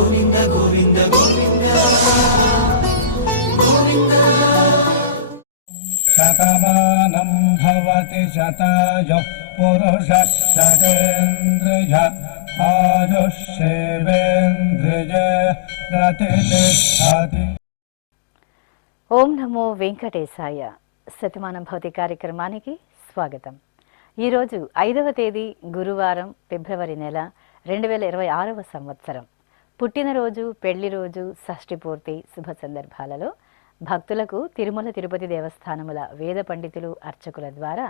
గోవింద గోవింద గోవింద గోవింద. శతమానం భవతి శతాయుః పురుషः శతేంద్రియ ఆయుష్యేవేంద్రియే ప్రతిష్ఠతి. ఓం నమో వెంకటేశాయ. శతమానం భవతి కార్యక్రమానికి స్వాగతం. ఈరోజు 5వ తేదీ గురువారం, ఫిబ్రవరి నెల 2026వ సంవత్సరం. పుట్టినరోజు, పెళ్లి రోజు, షష్ఠి పూర్తి శుభ సందర్భాలలో భక్తులకు తిరుమల తిరుపతి దేవస్థానముల వేద పండితులు, అర్చకుల ద్వారా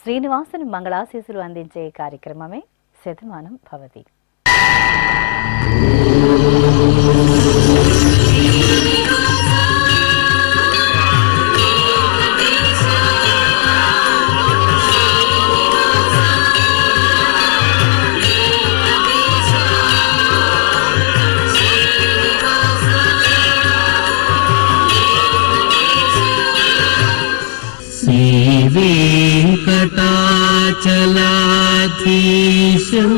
శ్రీనివాసుని మంగళాశీసులు అందించే కార్యక్రమమే శతమానం భవతి. వెంకటాచలాధీశం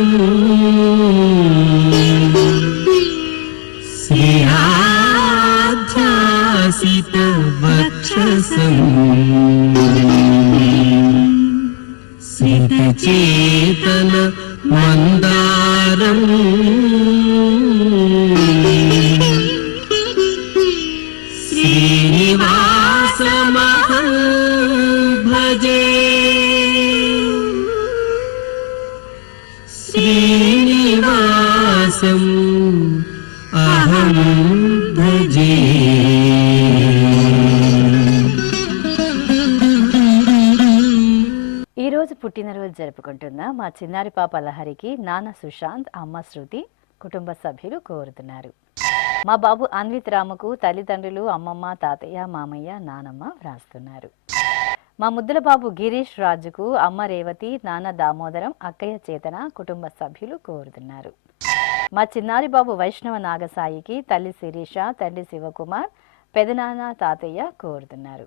శ్రీయాధ్యాసిత వక్షసం సితచేతన మందారం శ్రీనివాసమహం భజే శ్రీనివాసం అహం భజే. ఈరోజు పుట్టినరోజు జరుపుకుంటున్న మా చిన్నారి పాప లహరికి నాన్న సుశాంత్, అమ్మ శృతి, కుటుంబ సభ్యులు కోరుతున్నారు. మా బాబు అన్విత్ రాముకు తల్లిదండ్రులు, అమ్మమ్మ, తాతయ్య, మామయ్య, నానమ్మ వ్రాస్తున్నారు. మా ముద్దుల బాబు గిరీష్ రాజుకు అమ్మ రేవతి, నాన్న దామోదరం, అక్కయ్య చేతన, కుటుంబ సభ్యులు కోరుతున్నారు. మా చిన్నారి బాబు వైష్ణవ నాగసాయికి తల్లి శిరీష, తండ్రి శివకుమార్, పెదనాన్న, తాతయ్య కోరుతున్నారు.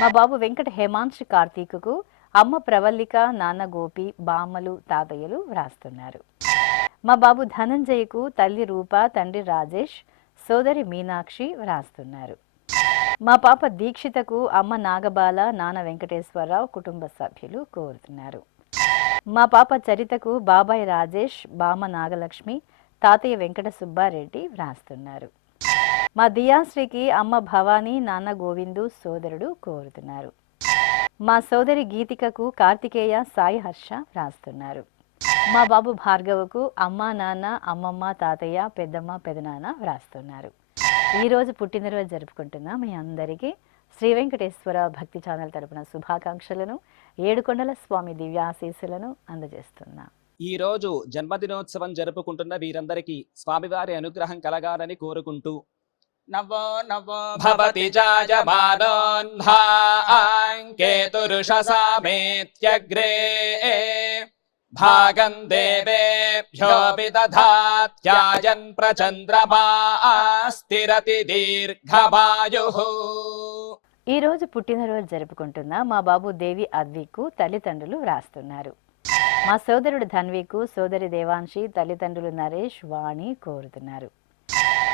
మా బాబు వెంకట హేమాంశ్ కార్తీకుకు అమ్మ ప్రవల్లిక, నాన్న గోపి, బామ్మలు, తాతయ్యలు వ్రాస్తున్నారు. మా బాబు ధనంజయ్కు తల్లి రూప, తండ్రి రాజేష్, సోదరి మీనాక్షి వ్రాస్తున్నారు. మా పాప దీక్షితకు అమ్మ నాగబాల, నాన్న వెంకటేశ్వరరావు, కుటుంబ సభ్యులు కోరుతున్నారు. మా పాప చరితకు బాబాయ్ రాజేష్, బామ్మ నాగలక్ష్మి, తాతయ్య వెంకట సుబ్బారెడ్డి వ్రాస్తున్నారు. మా దియాశ్రీకి అమ్మ భవానీ, నాన్న గోవిందు, సోదరుడు కోరుతున్నారు. మా సోదరి గీతికకు కార్తికేయ, సాయి హర్ష వ్రాస్తున్నారు. మా బాబు భార్గవకు అమ్మ, నాన్న, అమ్మమ్మ, తాతయ్య, పెద్దమ్మ, పెదనాన్న వ్రాస్తున్నారు. ఈరోజు పుట్టినరోజు జరుపుకుంటున్న మీ అందరికీ శ్రీ వెంకటేశ్వర భక్తి ఛానల్ తరపున శుభాకాంక్షలను, ఏడుకొండల స్వామి దివ్యాశీస్సులను అందజేస్తున్నా. ఈ రోజు జన్మదినోత్సవం జరుపుకుంటున్న వీరందరికీ స్వామివారి అనుగ్రహం కలగాలని కోరుకుంటూ నవో నవో భవతి జాయమానోన్హాంకేతురుషసామేత్యగ్రే భాగం దేవేభ్యో విదధాత్యాయన్ ప్రచంద్రమా స్థిరతి దీర్ఘమాయుః. ఈ రోజు పుట్టినరోజు జరుపుకుంటున్న మా బాబు దేవి అద్వికు తల్లిదండ్రులు వ్రాస్తున్నారు. మా సోదరుడు ధన్వికు సోదరి దేవాంశి, తల్లిదండ్రులు నరేష్, వాణి కోరుతున్నారు.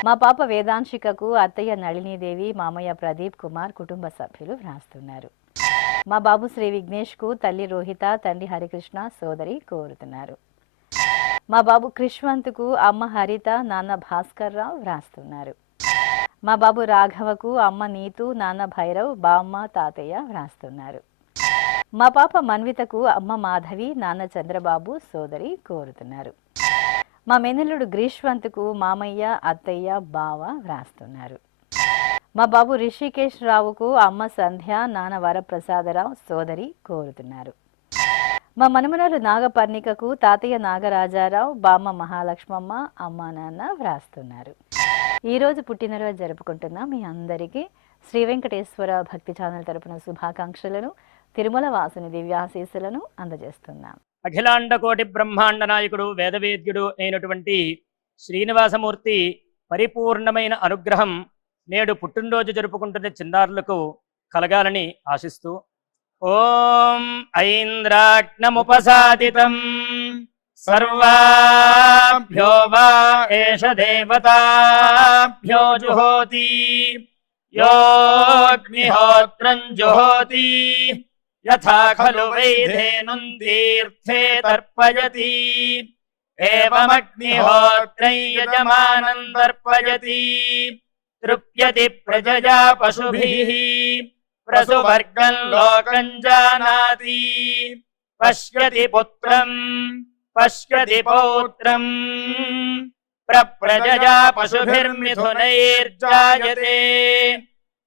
మా పాప వేదాంశికకు అత్తయ్య నళినీదేవి, మామయ్య ప్రదీప్ కుమార్, కుటుంబ సభ్యులు వ్రాస్తున్నారు. మా బాబు శ్రీ విఘ్నేష్కు తల్లి రోహిత, తండ్రి హరికృష్ణ, సోదరి కోరుతున్నారు. మా బాబు కృష్వంత్కు అమ్మ హరిత, నాన్న భాస్కర్ రావు వ్రాస్తున్నారు. మా బాబు రాఘవకు అమ్మ నీతు, నాన్న భైరవ్, బామ్మ, తాతయ్య వ్రాస్తున్నారు. మా పాప మన్వితకు అమ్మ మాధవి, నాన్న చంద్రబాబు, సోదరి కోరుతున్నారు. మా మేనల్లుడు గ్రీష్వంత్కు మామయ్య, అత్తయ్య, బావ వ్రాస్తున్నారు. మా బాబు రిషికేష్ రావుకు అమ్మ సంధ్య, నాన్న వరప్రసాదరావు, సోదరి కోరుతున్నారు. మా మనుమరాలు నాగపర్ణికకు తాతయ్య నాగరాజారావు, బామ్మ మహాలక్ష్మమ్మ, అమ్మ, నాన్న వ్రాస్తున్నారు. ఈరోజు పుట్టినరోజు జరుపుకుంటున్న మీ అందరికీ శ్రీ వెంకటేశ్వర భక్తి ఛానల్ తరపున శుభాకాంక్షలను, తిరుమల వాసుని దివ్యాశీస్సులను అందజేస్తున్నాం. అఖిలాండ కోటి బ్రహ్మాండ నాయకుడు, వేదవేద్యుడు అయినటువంటి శ్రీనివాసమూర్తి పరిపూర్ణమైన అనుగ్రహం నేడు పుట్టినరోజు జరుపుకుంటున్న చిన్నారులకు కలగాలని ఆశిస్తూ ఓం ఐంద్రాగ్నముపసాదితం सर्वाभ्यो वा एष देवताभ्यो जुहोति योऽग्निहोत्रं जुहोति यथा खलु वैधेनुं तीर्थे तर्पयति एवमग्निहोत्रं यजमानं तर्पयति तृप्यति प्रजया पशुभिः प्रसुवर्गं लोकं जानाति पश्यति पुत्रं पश्यति पौत्रं प्रजया पशुभिर्मिथुनैर्जायते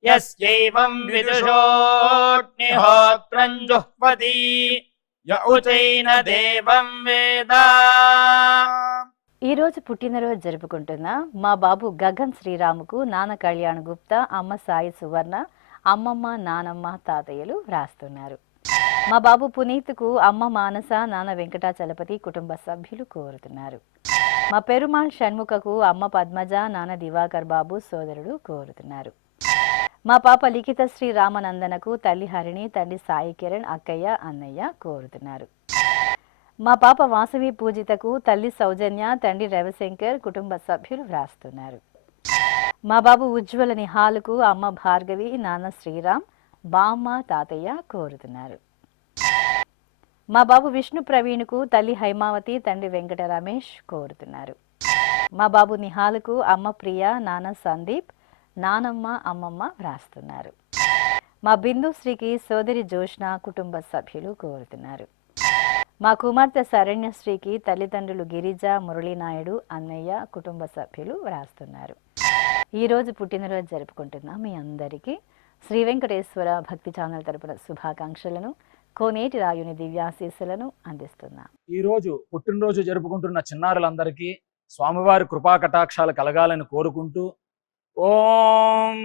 यस्यैवं विदुषोऽग्निहोत्रं जुह्वति य उचैन देवं वेद। ఈ రోజు పుట్టినరోజు జరుపుకుంటున్న మా బాబు గగన్ శ్రీరాముకు నాన్న కళ్యాణ్ గుప్తా, అమ్మ సాయి సువర్ణ, అమ్మమ్మ, నానమ్మ, తాతయ్యలు వ్రాస్తున్నారు. మా బాబు పునీత్కు అమ్మ మానస, నాన్న వెంకటాచలపతి కుటుంబ సభ్యులు కోరుతున్నారు. మా పెరుమాళ్ షణ్ముఖకు అమ్మ పద్మజ, నాన్న దివాకర్ బాబు సోదరుడు కోరుతున్నారు. మా పాప లిఖిత శ్రీ రామనందనకు తల్లి హరిణి, తండ్రి సాయి కిరణ్, అక్కయ్య, అన్నయ్య కోరుతున్నారు. మా పాప వాసవి పూజితకు తల్లి సౌజన్య, తండ్రి రవిశంకర్ కుటుంబ సభ్యులు వ్రాస్తున్నారు. మా బాబు ఉజ్వల నిహాల్కు అమ్మ భార్గవి, నాన్న శ్రీరామ్, బామ్మ, తాతయ్య కోరుతున్నారు. మా బాబు విష్ణు ప్రవీణ్కు తల్లి హైమావతి, తండ్రి వెంకట రమేష్ కోరుతున్నారు. మా బాబు నిహాల్కు అమ్మ ప్రియ, నాన్న సందీప్, నానమ్మ, అమ్మమ్మ వ్రాస్తున్నారు. మా బిందుశ్రీకి సోదరి జోష్న కుటుంబ సభ్యులు కోరుతున్నారు. మా కుమార్తె శరణ్యశ్రీకి తల్లిదండ్రులు గిరిజ, మురళీనాయుడు, అన్నయ్య కుటుంబ సభ్యులు వ్రాస్తున్నారు. ఈరోజు పుట్టినరోజు జరుపుకుంటున్న మీ అందరికీ శ్రీ వెంకటేశ్వర భక్తి ఛానల్ తరపున శుభాకాంక్షలను, కోనేటి రాయుని దివ్యాశీస్సులను అందిస్తున్నాం. ఈరోజు పుట్టినరోజు జరుపుకుంటున్న చిన్నారులందరికీ స్వామివారి కృపా కటాక్షాలు కలగాలని కోరుకుంటూ ఓం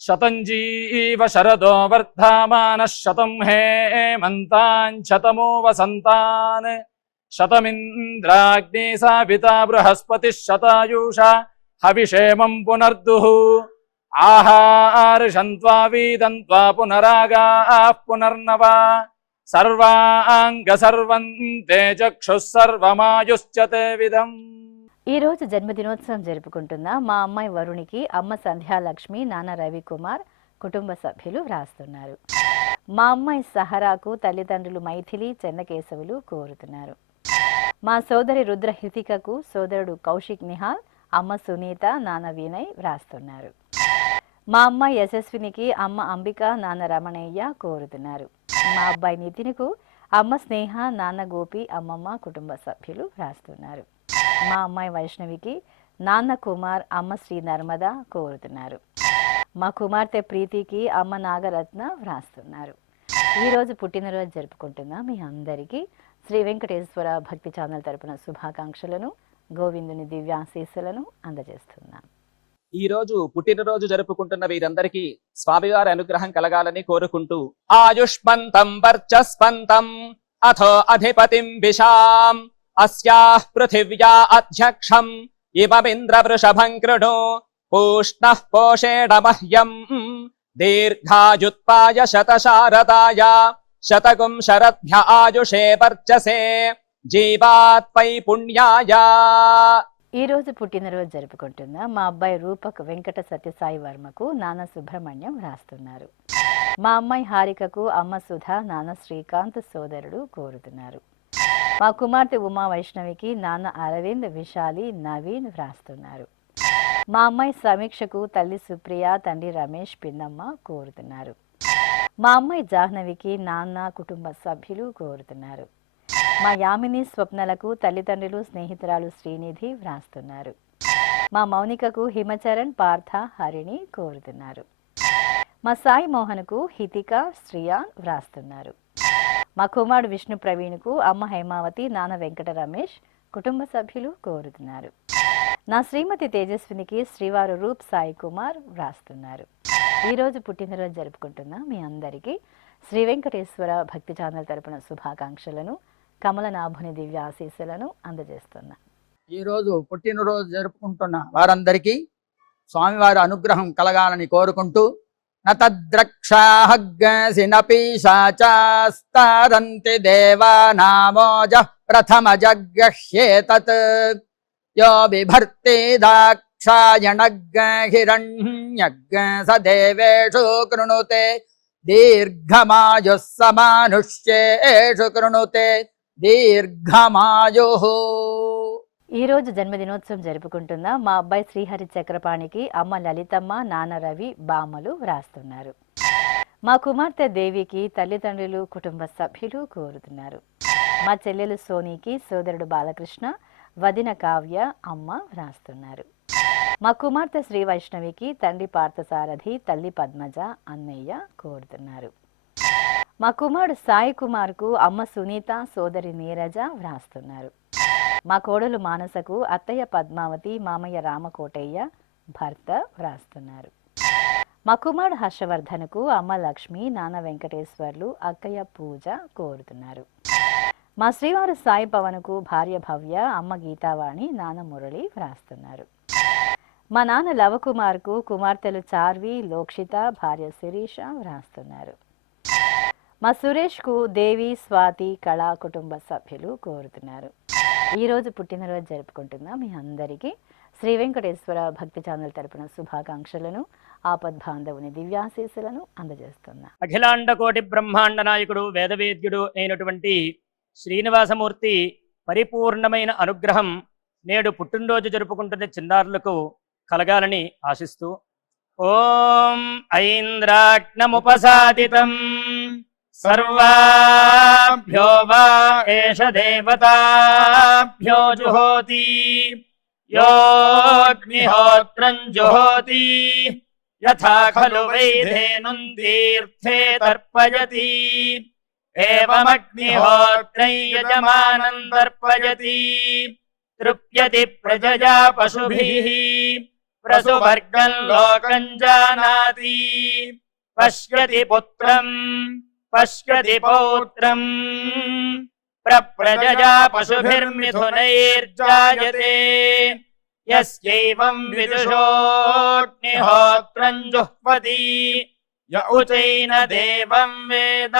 శతంజీవ శరదో వర్ధమాన శతం హేమంతాన్ శతమో వసంతాన్ శతమింద్రాగ్ని సావితా బృహస్పతి శతాయూషా హవిషేమం పునర్దుః ఆహార్షంత్వా వీదంత్వా పునరాగాః పునర్నవా సర్వాంగ సర్వంతే చక్షుః సర్వమాయుశ్చతే విధం. ఈ రోజు జన్మదినోత్సవం జరుపుకుంటున్న మా అమ్మాయి వరుణికి అమ్మ సంధ్యాలక్ష్మి, నాన్న రవికుమార్ కుటుంబ సభ్యులు వ్రాస్తున్నారు. మా అమ్మాయి సహరాకు తల్లిదండ్రులు మైథిలి, చెన్నకేశవులు కోరుతున్నారు. మా సోదరి రుద్ర హితికకు సోదరుడు కౌశిక్ నిహాల్, అమ్మ సునీత, నాన్న వినయ్ వ్రాస్తున్నారు. మా అమ్మాయి యశస్వినికి అమ్మ అంబిక, నాన్న రమణయ్య కోరుతున్నారు. మా అబ్బాయి నితిన్కు అమ్మ స్నేహ, నాన్న గోపి, అమ్మమ్మ కుటుంబ సభ్యులు వ్రాస్తున్నారు. మా అమ్మాయి వైష్ణవికి నాన్న కుమార్, అమ్మ శ్రీ నర్మద కోరుతున్నారు. మా కుమార్తె ప్రీతికి అమ్మ నాగరత్న వ్రాస్తున్నారు. ఈరోజు పుట్టినరోజు జరుపుకుంటున్న మీ అందరికీ శ్రీ వెంకటేశ్వర భక్తి ఛానల్ తరపున శుభాకాంక్షలను, గోవిందుని దివ్యాశీస్సులను అందజేస్తున్నాం. ఈ రోజు పుట్టినరోజు జరుపుకుంటున్న వీరందరికీ స్వామివారి అనుగ్రహం కలగాలని కోరుకుంటూ ఆయుష్మంతం వర్చస్పంతం అథో అధిపతిం విశాం అస్యాః పృథివ్యా అధ్యక్షం ఇమమింద్ర వృషభం కృణు పూష్ణః పోషేణ మహ్యం దీర్ఘాయుత్పాయ శతశారదాయ శతకుం శరద్భ్య ఆయుషే వర్చసే జీవాత్పై పుణ్యాయ. ఈ రోజు పుట్టినరోజు జరుపుకుంటున్న మా అబ్బాయి రూపక్ వెంకట సత్యసాయి వర్మకు నాన్న సుబ్రహ్మణ్యం వ్రాస్తున్నారు. మా అమ్మాయి హారికకు అమ్మ సుధా, నాన్న శ్రీకాంత్ సోదరుడు కోరుతున్నారు. మా కుమార్తె ఉమా వైష్ణవికి నాన్న అరవింద్, విశాలి, నవీన్ వ్రాస్తున్నారు. మా అమ్మాయి సమీక్షకు తల్లి సుప్రియ, తండ్రి రమేష్, పిన్నమ్మ కోరుతున్నారు. మా అమ్మాయి జాహ్నవికి నాన్న కుటుంబ సభ్యులు కోరుతున్నారు. మా యామిని స్వప్నలకు తల్లిదండ్రులు, స్నేహితురాలు శ్రీనిధి వ్రాస్తున్నారు. మా మౌనికకు హిమచరణ్, పార్థ, హరిణి కోరుతున్నారు. మా సాయి మోహన్కు హితిక, శ్రియాన్ వ్రాస్తున్నారు. మా కుమారుడు విష్ణు ప్రవీణ్కు అమ్మ హైమావతి, నాన్న వెంకట రమేష్ కుటుంబ సభ్యులు కోరుతున్నారు. నా శ్రీమతి తేజస్వినికి శ్రీవారు రూప్ సాయి కుమార్ వ్రాస్తున్నారు. ఈరోజు పుట్టినరోజు జరుపుకుంటున్న మీ అందరికీ శ్రీ వెంకటేశ్వర భక్తి ఛానల్ తరపున శుభాకాంక్షలను, కమలనాభుని దివ్య ఆశీస్సులను అందజేస్తున్నా. ఈరోజు పుట్టినరోజు జరుపుకుంటున్న వారందరికీ స్వామివారి అనుగ్రహం కలగాలని కోరుకుంటూ నతద్రక్షాహగ్గసి నపీశాచాస్తారంతి దేవానామోజ ప్రథమ జగ్రహ్యేతత్ యో బిభర్తే దాక్షాయణగ్గ హిరణ్యగ్గ స దేవేషు కృణుతే దీర్ఘమాయుః సమానుష్యేషు కృణుతే దీర్ఘమాయుః. ఈ రోజు జన్మదినోత్సవం జరుపుకుంటున్న మా అబ్బాయి శ్రీహరి చక్రపాణికి అమ్మ లలితమ్మ, నాన్న రవి, బామ్మలు వ్రాస్తున్నారు. మా కుమార్తె దేవికి తల్లిదండ్రులు, కుటుంబ సభ్యులు కోరుతున్నారు. మా చెల్లెలు సోనీకి సోదరుడు బాలకృష్ణ, వదిన కావ్య, అమ్మ వ్రాస్తున్నారు. మా కుమార్తె శ్రీ వైష్ణవికి తండ్రి పార్థసారథి, తల్లి పద్మజ, అన్నయ్య కోరుతున్నారు. మా కుమారుడు సాయి కుమార్కు అమ్మ సునీత, సోదరి నీరజ వ్రాస్తున్నారు. మా కోడలు మానసకు అత్తయ్య పద్మావతి, మామయ్య రామకోటయ్య, భర్త వ్రాస్తున్నారు. మా కుమారుడు హర్షవర్ధన్కు అమ్మ లక్ష్మి, నాన్న వెంకటేశ్వర్లు, అక్కయ్య పూజ కోరుతున్నారు. మా శ్రీవారు సాయి పవన్కు భార్య భవ్య, అమ్మ గీతావాణి, నాన్న మురళి వ్రాస్తున్నారు. మా నాన్న లవకుమార్కు కుమార్తెలు చార్వి, లోక్షిత, భార్య శిరీష వ్రాస్తున్నారు. మా సురేష్కు దేవి, స్వాతి, కళా కుటుంబ సభ్యులు కోరుతున్నారు. ఈరోజు పుట్టినరోజు జరుపుకుంటున్న మీ అందరికీ శ్రీ వెంకటేశ్వర భక్తి ఛానల్ తరపున శుభాకాంక్షలను, ఆపద్బాంధవుని దివ్యాశీస్సులను అందజేస్తున్నా. అఖిలాండ కోటి బ్రహ్మాండ నాయకుడు, వేదవేద్యుడు అయినటువంటి శ్రీనివాసమూర్తి పరిపూర్ణమైన అనుగ్రహం నేడు పుట్టినరోజు జరుపుకుంటున్న చిన్నారులకు కలగాలని ఆశిస్తూ, ఓం ఐంద్రాగ్నముపసాదితం సర్వాభ్యో వా ఏష దేవతాభ్యో జుహోతి యోగ్నిహోత్రం జుహోతి యథా ఖలు వైధేనుం తీర్థే తర్పయతి ఏవమగ్నిహోత్రం యజమానం తర్పయతి తృప్యతి ప్రజయా పశుభిః ప్రసువర్గం లోకం జానాతి పశ్యతి పుత్రం పశ్యతి పౌత్రం ప్రజయా పశుభిర్మిథునైర్జాయతే యస్యైవం విదుషోగ్నిహోత్రం జుహ్వతి య ఉచైన దేవం వేద.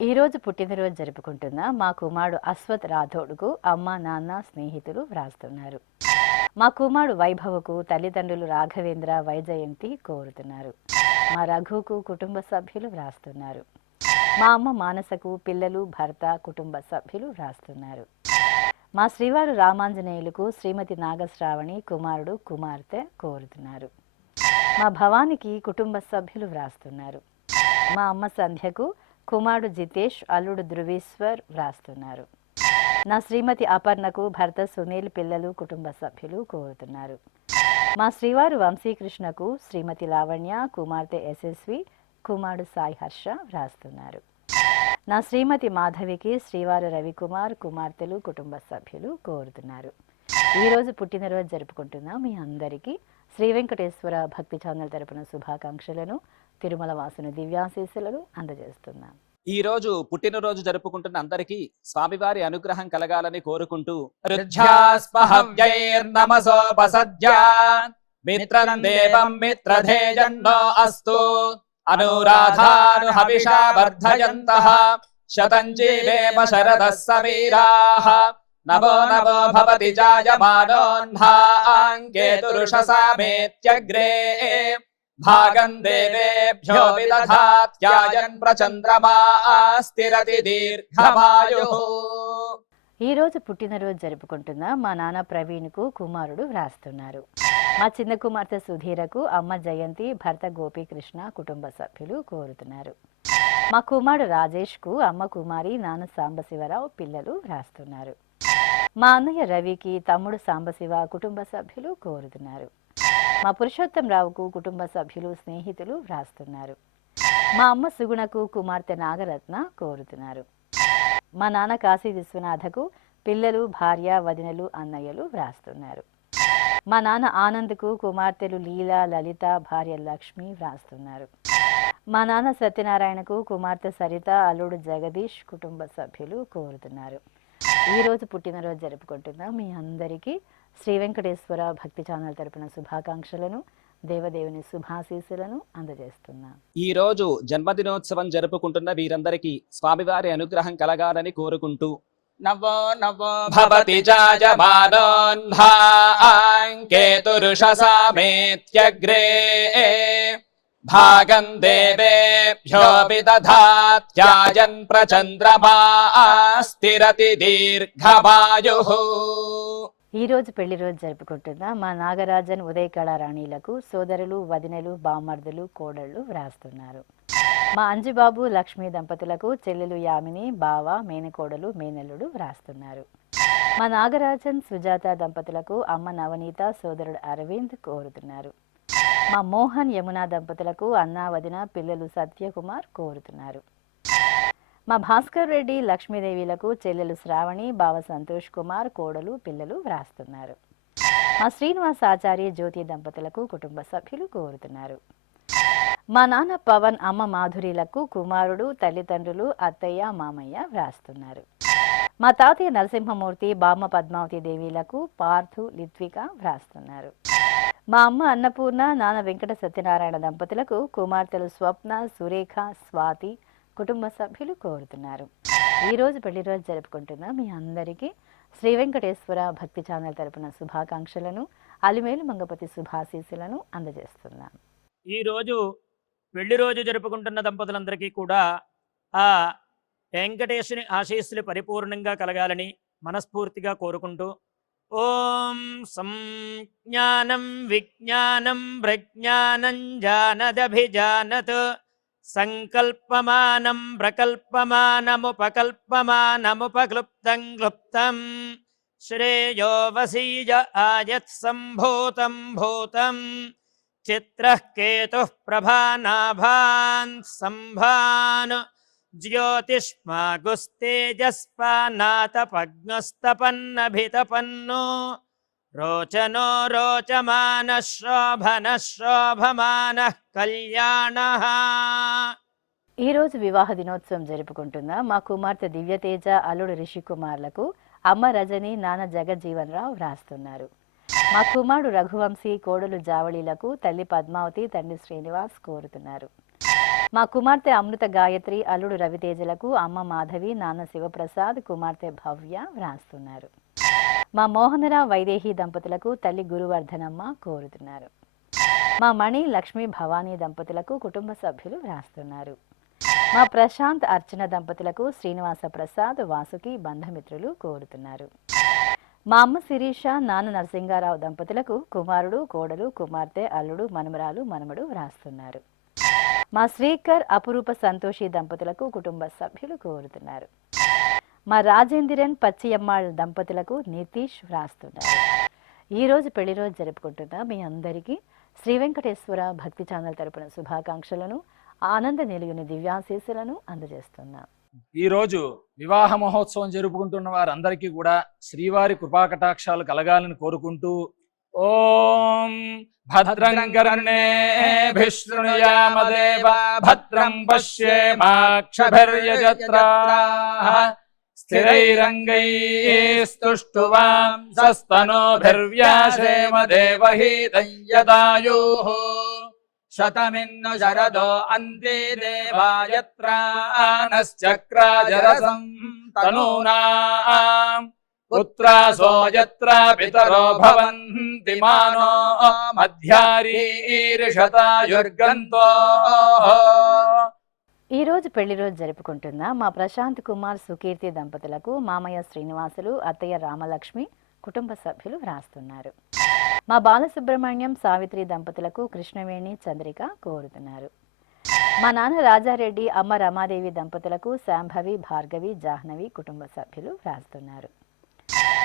ఈరోజు పుట్టినరోజు జరుపుకుంటున్న మా కుమారుడు అశ్వత్ రాథోడ్కు అమ్మ, నాన్న, స్నేహితులు వ్రాస్తున్నారు. మా కుమారుడు వైభవకు తల్లిదండ్రులు రాఘవేంద్ర, వైజయంతి కోరుతున్నారు. మా రఘుకు కుటుంబ సభ్యులు వ్రాస్తున్నారు. మా అమ్మ మానసకు పిల్లలు, భర్త, కుటుంబ సభ్యులు వ్రాస్తున్నారు. మా శ్రీవారు రామాంజనేయులకు శ్రీమతి నాగశ్రావణి, కుమారుడు, కుమార్తె కోరుతున్నారు. మా భవానికి కుటుంబ సభ్యులు వ్రాస్తున్నారు. మా అమ్మ సంధ్యకు కుమారుడు జితేష్, అల్లుడు ధృవీశ్వర్ వ్రాస్తున్నారు. నా శ్రీమతి అపర్ణకు భర్త సునీల్, పిల్లలు, కుటుంబ సభ్యులు కోరుతున్నారు. మా శ్రీవారు వంశీకృష్ణకు శ్రీమతి లావణ్య, కుమార్తె యశస్వి, కుమారుడు సాయి హర్ష వ్రాస్తున్నారు. నా శ్రీమతి మాధవికి శ్రీవారు రవికుమార్, కుమార్తెలు, కుటుంబ సభ్యులు కోరుతున్నారు. ఈరోజు పుట్టినరోజు జరుపుకుంటున్న మీ అందరికీ శ్రీ వెంకటేశ్వర భక్తి ఛానల్ తరపున శుభాకాంక్షలను, తిరుమల వాసుని దివ్యాశీస్సులను అందజేస్తున్నాం. ఈ రోజు పుట్టినరోజు జరుపుకుంటున్న అందరికీ స్వామివారి అనుగ్రహం కలగాలని కోరుకుంటూ, రుధ్యాస్పహవ్యైర్నమసోపసద్యా మిత్రం దేవం మిత్రధేజన్నో అస్తు అనురాధాను హవిషా వర్ధయంతః శతం జీవేమ శరదః సమీరాః నవో నవో భవతి జాయమానోన్హాంకేతురుషసా మేత్యగ్రే భాగం దేవేభ్యో విదధాత్యాయన్ ప్రచంద్రమా స్థిరతి దీర్ఘమాయుః. ఈ రోజు పుట్టినరోజు జరుపుకుంటున్న మా నాన్న ప్రవీణ్కు కుమారుడు వ్రాస్తున్నారు. మా చిన్న కుమార్తె సుధీరకు అమ్మ జయంతి, భర్త గోపీకృష్ణ, కుటుంబ సభ్యులు కోరుతున్నారు. మా కుమారుడు రాజేష్కు అమ్మ కుమారి, నాన్న సాంబశివరావు, పిల్లలు వ్రాస్తున్నారు. మా అన్నయ్య రవికి తమ్ముడు సాంబశివ, కుటుంబ సభ్యులు కోరుతున్నారు. మా పురుషోత్తం రావుకు కుటుంబ సభ్యులు, స్నేహితులు వ్రాస్తున్నారు. మా అమ్మ సుగుణకు కుమార్తె నాగరత్న కోరుతున్నారు. మా నాన్న కాశీ విశ్వనాథకు పిల్లలు, భార్య, వదినలు, అన్నయ్యలు వ్రాస్తున్నారు. మా నాన్న ఆనంద్కు కుమార్తెలు లీలా, లలిత, భార్య లక్ష్మి వ్రాస్తున్నారు. మా నాన్న సత్యనారాయణకు కుమార్తె సరిత, అల్లుడు జగదీష్, కుటుంబ సభ్యులు కోరుతున్నారు. ఈరోజు పుట్టినరోజు జరుపుకుంటున్న మీ అందరికీ శ్రీ వెంకటేశ్వర భక్తి ఛానల్ తరపున శుభాకాంక్షలను, దేవదేవుని శుభాశీస్సులను అందజేస్తున్నాం. ఈ రోజు జన్మదినోత్సవం జరుపుకుంటున్న వీరందరికీ స్వామివారి అనుగ్రహం కలగాలని కోరుకుంటూ నవో నవో భవతి జాయమానోన్హాంకేతురుషసామేత్యగ్రే భాగం దేవేభ్యో విదధాత్యాయన్ ప్రచంద్రమా స్థిరతి దీర్ఘమాయుః. ఈ రోజు పెళ్లి రోజు జరుపుకుంటున్న మా నాగరాజన్ ఉదయ కళారాణిలకు సోదరులు, వదినలు, బామర్దులు, కోడళ్ళు వ్రాస్తున్నారు. మా అంజిబాబు, లక్ష్మీ దంపతులకు చెల్లెలు యామిని, బావ, మేనకోడలు, మేనల్లుడు వ్రాస్తున్నారు. మా నాగరాజన్, సుజాత దంపతులకు అమ్మ నవనీత, సోదరుడు అరవింద్ కోరుతున్నారు. మా మోహన్, యమున దంపతులకు అన్నా, వదిన, పిల్లలు సత్యకుమార్ కోరుతున్నారు. మా భాస్కర్ రెడ్డి, లక్ష్మీదేవిలకు చెల్లెలు శ్రావణి, బావ సంతోష్ కుమార్, కోడలు, పిల్లలు వ్రాస్తున్నారు. మా శ్రీనివాస్ ఆచార్య, జ్యోతి దంపతులకు కుటుంబ సభ్యులు కోరుతున్నారు. మా నాన్న పవన్, అమ్మ మాధురిలకు కుమారుడు, తల్లిదండ్రులు, అత్తయ్య, మామయ్య వ్రాస్తున్నారు. మా తాతయ్య నరసింహమూర్తి, బామ్మ పద్మావతి దేవిలకు పార్థు, లిత్విక వ్రాస్తున్నారు. మా అమ్మ అన్నపూర్ణ, నాన్న వెంకట సత్యనారాయణ దంపతులకు కుమార్తెలు స్వప్న, సురేఖ, స్వాతి, కుటుంబ సభ్యులు కోరుతున్నారు. ఈరోజు పెళ్లి రోజు జరుపుకుంటున్న మీ అందరికీ శ్రీ వెంకటేశ్వర భక్తి ఛానల్ తరపున శుభాకాంక్షలను, అలిమేలు మంగపతి శుభాశీస్సులను అందజేస్తున్నాం. ఈరోజు పెళ్లి రోజు జరుపుకుంటున్న దంపతులందరికీ కూడా ఆ వెంకటేశుని ఆశీస్సులు పరిపూర్ణంగా కలగాలని మనస్ఫూర్తిగా కోరుకుంటూ ఓం సంజ్ఞానం విజ్ఞానం ప్రజ్ఞానం జానదభిజానత్ సంకల్పమానం ప్రకల్పమానముపకల్పమానముపక్లుప్తం క్లుప్తం శ్రేయో వసీయ ఆయత్ సంభూతం భూతం చిత్రః కేతుః ప్రభానాభాన్ సంభాన్ జ్యోతిష్మాగుస్తేజస్పానాతపగ్నస్తపన్నభితపన్నో రోచనో రోచమాన శోభన శోభమాన కళ్యాణ. ఈరోజు వివాహ దినోత్సవం జరుపుకుంటున్న మా కుమార్తె దివ్యతేజ, అల్లుడు రిషికుమార్లకు అమ్మ రజని, నాన్న జగజ్జీవన్ రావు వ్రాస్తున్నారు. మా కుమారుడు రఘువంశీ, కోడలు జావళీలకు తల్లి పద్మావతి, తండ్రి శ్రీనివాస్ కోరుతున్నారు. మా కుమార్తె అమృత గాయత్రి, అల్లుడు రవితేజలకు అమ్మ మాధవి, నాన్న శివప్రసాద్, కుమార్తె భవ్య వ్రాస్తున్నారు. మా మోహనరావు, వైదేహి దంపతులకు తల్లి గురువర్ధనమ్మ కోరుతున్నారు. మా మణి, లక్ష్మి, భవానీ దంపతులకు కుటుంబ సభ్యులు వ్రాస్తున్నారు. మా ప్రశాంత్, అర్చన దంపతులకు శ్రీనివాస ప్రసాద్, వాసుకి, బంధుమిత్రులు కోరుతున్నారు. మా అమ్మ శిరీష, నాన్న నరసింగారావు దంపతులకు కుమారుడు, కోడలు, కుమార్తె, అల్లుడు, మనుమరాలు, మనమడు వ్రాస్తున్నారు. మా శ్రీకర్, అపురూప సంతోషి దంపతులకు కుటుంబ సభ్యులు కోరుతున్నారు. మా రాజేంద్రన్, పచ్చియమ్మాళ్ దంపతులకు నితీష్ వ్రాస్తున్నారు. ఈరోజు పెళ్లి రోజు జరుపుకుంటున్న మీ అందరికీ శ్రీ వెంకటేశ్వర భక్తి ఛానల్ తరపున శుభాకాంక్షలను, ఆనంద నిలుగుని దివ్యాశీస్సులను అందజేస్తున్నాం. ఈరోజు వివాహ మహోత్సవం జరుపుకుంటున్న వారందరికీ కూడా శ్రీవారి కృపాకటాక్షాలు కలగాలని కోరుకుంటూ ఓం భద్రం కర్ణేభిః శృణుయామదేవ భద్రం పశ్యేమాక్షభిర్యజత్రాః స్థిరైరంగైస్తుష్టువాంసస్తనోభిర్వ్యాసేమ దేవహీతం యదాయుః శతమిన్ను శరదో అంతే దేవాయత్రానశ్చక్రాజరసం తనూనాం పుత్రాసో యత్ర పితరో భవంతి మానో మధ్యారీర్షతాయుర్గంతో. ఈ రోజు పెళ్లి రోజు జరుపుకుంటున్న మా ప్రశాంత్ కుమార్, సుకీర్తి దంపతులకు మామయ్య శ్రీనివాసులు, అత్తయ్య రామలక్ష్మి, కుటుంబ సభ్యులు వ్రాస్తున్నారు. మా బాలసుబ్రహ్మణ్యం, సావిత్రి దంపతులకు కృష్ణవేణి, చంద్రిక కోరుతున్నారు. మా నాన్న రాజారెడ్డి, అమ్మ రమాదేవి దంపతులకు శాంభవి, భార్గవి, జాహ్నవి, కుటుంబ సభ్యులు వ్రాస్తున్నారు.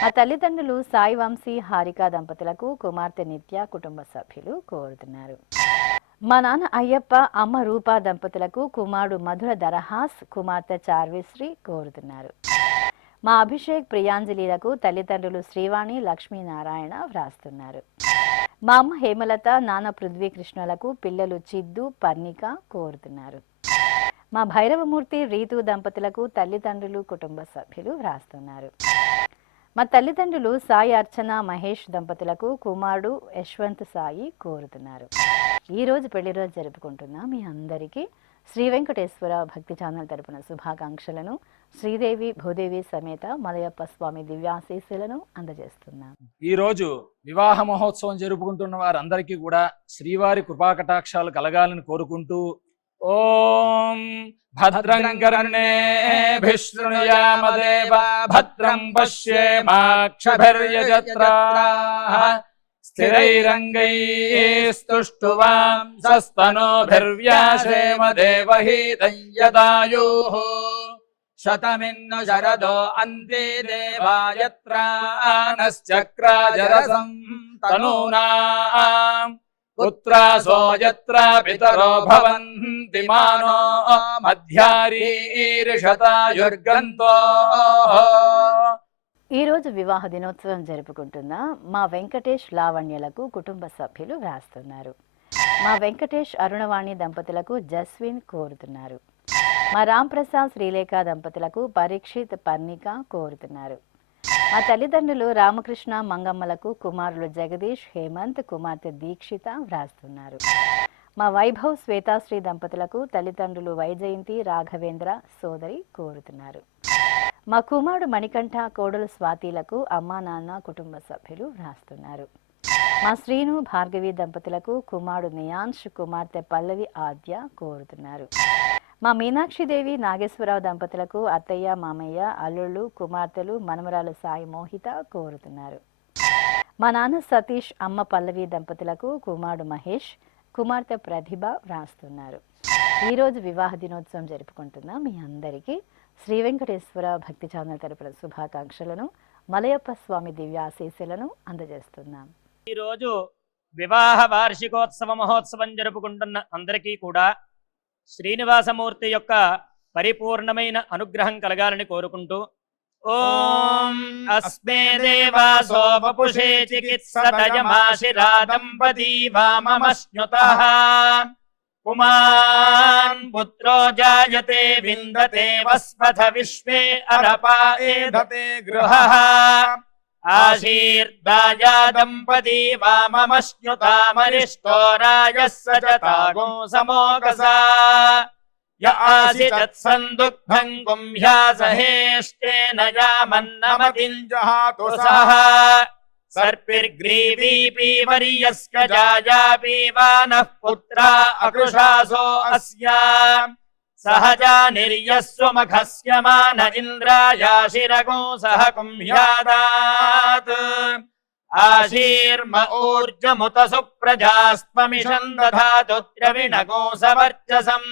మా తల్లిదండ్రులు సాయి వంశీ, హారిక దంపతులకు కుమార్తె నిత్య, కుటుంబ సభ్యులు కోరుతున్నారు. మా నాన్న అయ్యప్ప, అమ్మ రూపా దంపతులకు కుమారుడు మధుర దరహాస్, కుమార్తె చార్విశ్రీ కోరుతున్నారు. మా అభిషేక్, ప్రియాంజలిలకు తల్లిదండ్రులు శ్రీవాణి, లక్ష్మీనారాయణ వ్రాస్తున్నారు. మా అమ్మ హేమలత, నాన్న పృథ్వీ కృష్ణలకు పిల్లలు చిద్దు, పర్ణిక కోరుతున్నారు. మా భైరవమూర్తి, రీతు దంపతులకు తల్లిదండ్రులు, కుటుంబ సభ్యులు వ్రాస్తున్నారు. మా తల్లిదండ్రులు సాయి అర్చన మహేష్ దంపతులకు కుమారుడు యశ్వంత్ సాయి కోరుతున్నారు. ఈరోజు పెళ్లి రోజు జరుపుకుంటున్న మీ అందరికీ శ్రీ వెంకటేశ్వర భక్తి ఛానల్ తరపున శుభాకాంక్షలను శ్రీదేవి భూదేవి సమేత మలయప్ప స్వామి దివ్యాశీస్సులను అందజేస్తున్నాం. ఈ రోజు వివాహ మహోత్సవం జరుపుకుంటున్న వారందరికీ కూడా శ్రీవారి కృపాకటాక్షాలు కలగాలని కోరుకుంటూ ఓం భద్రం కర్ణేభిః శృణుయామదేవ భద్రం పశ్యేమాక్షభిర్యజత్రాః స్థిరైరంగైస్తుష్టువాంసస్తనోభిర్వ్యాసేమ దేవహీతం యదాయుః శతమిన్ను శరదో అంతే దేవాయత్రానశ్చక్రాజరసం తనూనాం పుత్రాసో యత్ర పితరో భవంతి మానో మధ్యారీర్షతాయుర్గంతో. ఈరోజు వివాహ దినోత్సవం జరుపుకుంటున్న మా వెంకటేష్ లావణ్యలకు కుటుంబ సభ్యులు వ్రాస్తున్నారు. మా వెంకటేష్ అరుణవాణి దంపతులకు జస్విన్ కోరుతున్నారు. మా రాంప్రసాద్ శ్రీలేఖ దంపతులకు పరీక్షిత్ పర్ణిక కోరుతున్నారు. మా తల్లిదండ్రులు రామకృష్ణ మంగమ్మలకు కుమారులు జగదీష్ హేమంత్ కుమార్తె దీక్షిత వ్రాస్తున్నారు. మా వైభవ్ శ్వేతాశ్రీ దంపతులకు తల్లిదండ్రులు వైజయంతి రాఘవేంద్ర సోదరి కోరుతున్నారు. మా కుమారుడు మణికంఠ కోడలు స్వాతిలకు అమ్మా నాన్న కుటుంబ సభ్యులు వ్రాస్తున్నారు. మా శ్రీను భార్గవి దంపతులకు కుమారుడు నియాంష్ కుమార్తె పల్లవి ఆద్య కోరుతున్నారు. మా మీనాక్షిదేవి నాగేశ్వరరావు దంపతులకు అత్తయ్య మామయ్య అల్లుళ్ళు కుమార్తెలు మనమరాలు సాయి మోహిత కోరుతున్నారు. మా నాన్న సతీష్ అమ్మ పల్లవి దంపతులకు కుమారుడు మహేష్ కుమార్తె ప్రతిభ వ్రాస్తున్నారు. ఈరోజు వివాహ దినోత్సవం జరుపుకుంటున్న మీ అందరికీ శ్రీ వెంకటేశ్వర భక్తి ఛానల్ తరపున శుభాకాంక్షలను మలయప్ప స్వామి దివ్యాశీస్సులను అందజేస్తున్నాం. ఈరోజు వివాహ వార్షికోత్సవ మహోత్సవం జరుపుకుంటున్న అందరికీ కూడా శ్రీనివాసమూర్తి యొక్క పరిపూర్ణమైన అనుగ్రహం కలగాలని కోరుకుంటూ ఓం అస్మే దేవాసో వపుషే చికిత్సతయమాశిరా దంపతీ వామమశ్నుతః పుమాన్ పుత్రో జాయతే విందతే వస్పథ విశ్వే అరపా ఏధతే గృహః ఆశీర్దాయా దంపతీ వామమశ్నుతామరిష్టో రాయః సచతాగో సమోగసా య ఆసిచత్ సందుగ్ధం కుంభ్యాసహేష్టేన యామన్నమతిం జహాతు సహ సర్పిర్గ్రీవీపీ వర్యస్క జాయా పీవానః పుత్రా అకృషాసో అస్యా సహజా నిర్యస్వమఖస్య మాన ఇంద్రాయాశిరగో సహ కుంభ్యాదాత్ ఆశీర్మ ఊర్జముత సుప్రజాస్త్వమిషం దధాతు ద్రవిణగో సవర్చసం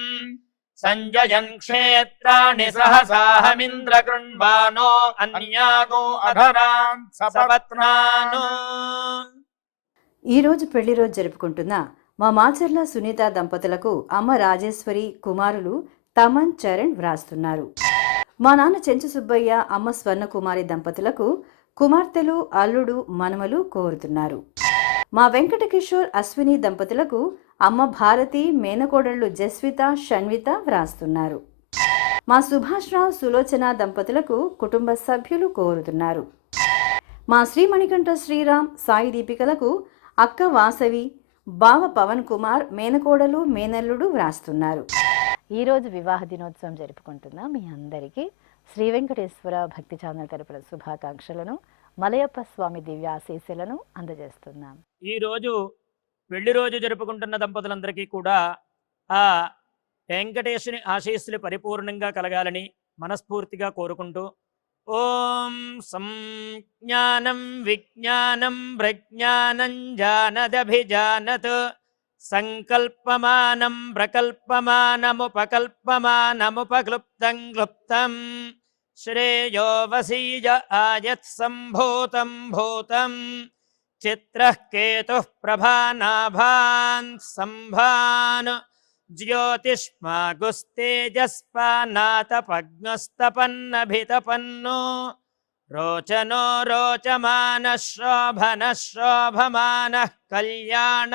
సంజయన్ క్షేత్రాణి సహసాహమింద్ర కృణ్వానో అన్యాగో అధరాన్ సపత్నాను. ఈరోజు పెళ్లి రోజు జరుపుకుంటున్న మా మాచర్ల సునీత దంపతులకు అమ్మ రాజేశ్వరి కుమారులు తమన్ చరణ్ వ్రాస్తున్నారు. మా నాన్న చెంచు సుబ్బయ్య అమ్మ స్వర్ణకుమారి దంపతులకు కుమార్తెలు అల్లుడు మనమలు కోరుతున్నారు. మా వెంకట కిషోర్ అశ్విని దంపతులకు అమ్మ భారతి మేనకోడళ్లు జస్విత షణ్విత వ్రాస్తున్నారు. మా సుభాష్ రావు సులోచన దంపతులకు కుటుంబ సభ్యులు కోరుతున్నారు. మా శ్రీమణికంఠ శ్రీరామ్ సాయి దీపికలకు అక్క వాసవి బావ పవన్ కుమార్ మేనకోడలు మేనల్లుడు వ్రాస్తున్నారు. ఈరోజు వివాహ దినోత్సవం జరుపుకుంటున్న మీ అందరికీ శ్రీ వెంకటేశ్వర భక్తి ఛానల్ తరపున శుభాకాంక్షలను మలయప్ప స్వామి దివ్యాశీస్సులను అందజేస్తున్నాం. ఈరోజు పెళ్లి రోజు జరుపుకుంటున్న దంపతులందరికీ కూడా ఆ వెంకటేశుని ఆశీస్సులు పరిపూర్ణంగా కలగాలని మనస్ఫూర్తిగా కోరుకుంటూ ఓం సంజ్ఞానం విజ్ఞానం ప్రజ్ఞానం జానదభిజానత్ సంకల్పమానం ప్రకల్పమానముపకల్పమానముపక్లుప్తం క్లుప్తం శ్రేయో వసీయ ఆయత్ సంభూతం భూతం చిత్రః కేతుః ప్రభానాభాన్ సంభాన్ జ్యోతిష్మాగుస్తేజస్పానాతపగ్నస్తపన్నభితపన్నో రోచనో రోచమాన శోభన శోభమాన కళ్యాణ.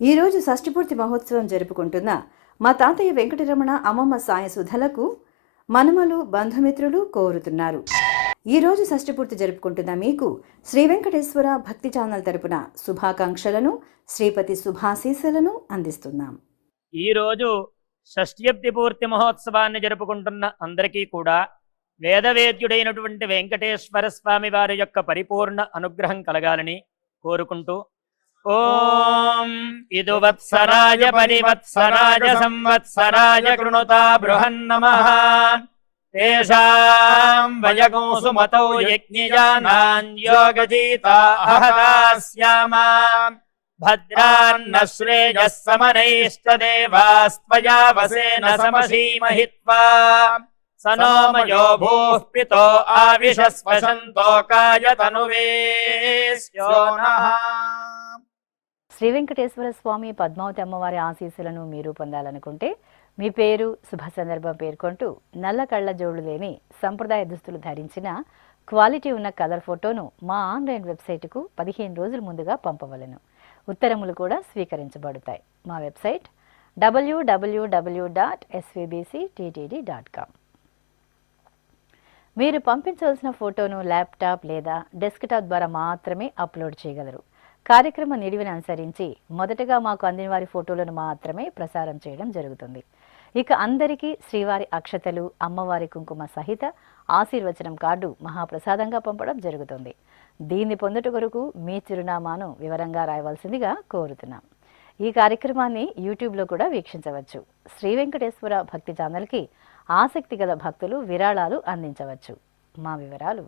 ఈరోజు షష్ఠిపూర్తి మహోత్సవం జరుపుకుంటున్న మా తాతయ్య వెంకటరమణ అమ్మమ్మ సాయ సుధలకు మనమలు బంధుమిత్రులు కోరుతున్నారు. ఈరోజు షష్ఠి పూర్తి జరుపుకుంటున్న మీకు శ్రీ వెంకటేశ్వర భక్తి ఛానల్ తరపున శుభాకాంక్షలను, శ్రీపతి శుభాశీస్సులను అందిస్తున్నాం. ఈరోజు షష్ఠ్యబ్ది పూర్తి మహోత్సవాన్ని జరుపుకుంటున్న అందరికీ కూడా వేదవేద్యుడైనటువంటి వెంకటేశ్వర స్వామి వారి యొక్క పరిపూర్ణ అనుగ్రహం కలగాలని కోరుకుంటూ, ఓం ఇదువత్సరాయ పరివత్సరాయ సంవత్సరాయ కృణుతా బృహన్నమః తేషాం వయగో సుమతౌ యజ్ఞయానాన్ యోగజీతా అహదాస్యామా భద్రాన్న శ్రేయః సమనైశ్చ దేవాస్త్వయా వసేన సమసీమహిత్వా సనోమయో భూః పితో ఆవిషస్వశంతో కాయతనువేస్యోనః. శ్రీ వెంకటేశ్వర స్వామి పద్మావతి అమ్మవారి ఆశీస్సులను మీరు పొందాలనుకుంటే మీ పేరు, శుభ సందర్భం పేర్కొంటూ నల్ల కళ్ళ జోడు లేని సంప్రదాయ దుస్తులు ధరించిన క్వాలిటీ ఉన్న కలర్ ఫోటోను మా ఆన్లైన్ వెబ్సైటుకు 15 రోజుల ముందుగా పంపవలను. ఉత్తరములు కూడా స్వీకరించబడతాయి. మా వెబ్సైట్ www.svbcttd.com. మీరు పంపించవలసిన ఫోటోను ల్యాప్టాప్ లేదా డెస్క్టాప్ ద్వారా మాత్రమే అప్లోడ్ చేయగలరు. కార్యక్రమ నిడివిని అనుసరించి మొదటగా మాకు అందిన వారి ఫోటోలను మాత్రమే ప్రసారం చేయడం జరుగుతుంది. ఇక అందరికీ శ్రీవారి అక్షతలు, అమ్మవారి కుంకుమ సహిత ఆశీర్వచనం కార్డు మహాప్రసాదంగా పంపడం జరుగుతుంది. దీన్ని పొందుట కొరకు మీ చిరునామాను వివరంగా రాయవలసిందిగా కోరుతున్నాం. ఈ కార్యక్రమాన్ని యూట్యూబ్లో కూడా వీక్షించవచ్చు. శ్రీ వెంకటేశ్వర భక్తి ఛానల్కి ఆసక్తి గల భక్తులు విరాళాలు అందించవచ్చు. మా వివరాలు: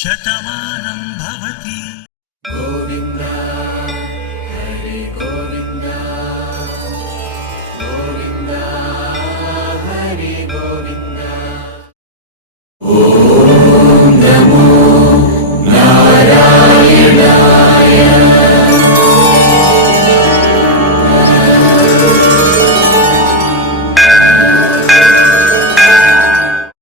శతమానం భవతి గోవింద